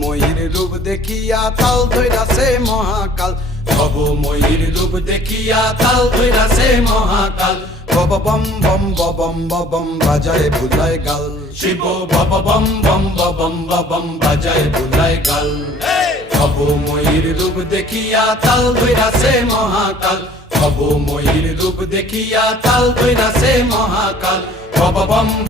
ময়ূর রূপ দেখিয়া তাল ধইরাছে মহাকাল, ভব ময়ূর রূপ দেখিয়া তাল ধইরাছে মহাকাল। বব বম বম বম বম বাজায় বুলায় গাল, শিব বব বম বম বম বাজায় বুলায় গাল। ভব ময়ূর রূপ দেখিয়া তাল ধইরাছে মহাকাল, ভব ময়ূর রূপ দেখিয়া তাল ধইরাছে মহাকাল। বব বম